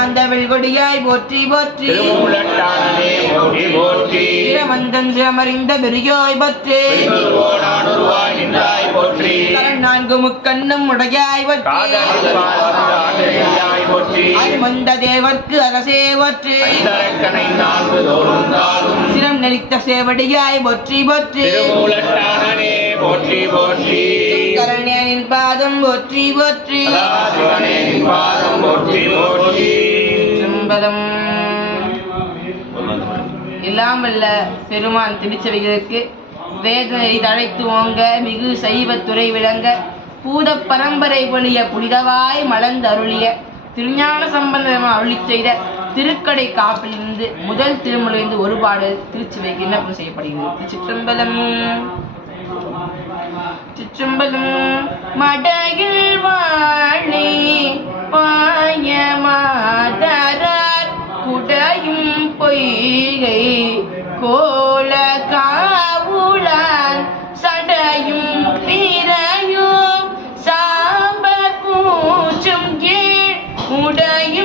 கொடியாய் போற்றி போற்றி. போற்றி போற்றி. வீரமந்தன்று அமர்ந்த பெரியோய் போற்றி. போற்றி. நான்கு முக்கண்ணும் உடையாய் போற்றி. அருமந்த தேவர்க்கு அரசே போற்றி. சிரம் நெறித்த சேவடியாய் போற்றி போற்றி. போற்றி போற்றி. கரணியனின் பாதம் போற்றி போற்றி. பாதம் போற்றி என்பதும் இல்லாமல்ல. பெருமான் திருச்சபைகளுக்கு வேதனை தழைத்து ஓங்க மிகு சைவத்துறை விளங்க பூத பரம்பரை பொழிய புனிதவாய் மலர்ந்தருளிய திருஞான சம்பந்தம் அருளி செய்த திருக்கடை காப்பிலிருந்து முதல் திருமொழிந்து ஒரு பாடல் திருச்சுவைக்கு விண்ணப்பம் செய்யப்படுகிறது. திருச்சிற்றம்பலம். சிற்றம்பலம் மடையில் வா பொய்கை கோல காவுளான் சடையும் பிறையும் சாம்பர் பூச்சும் கீழ் உடையும்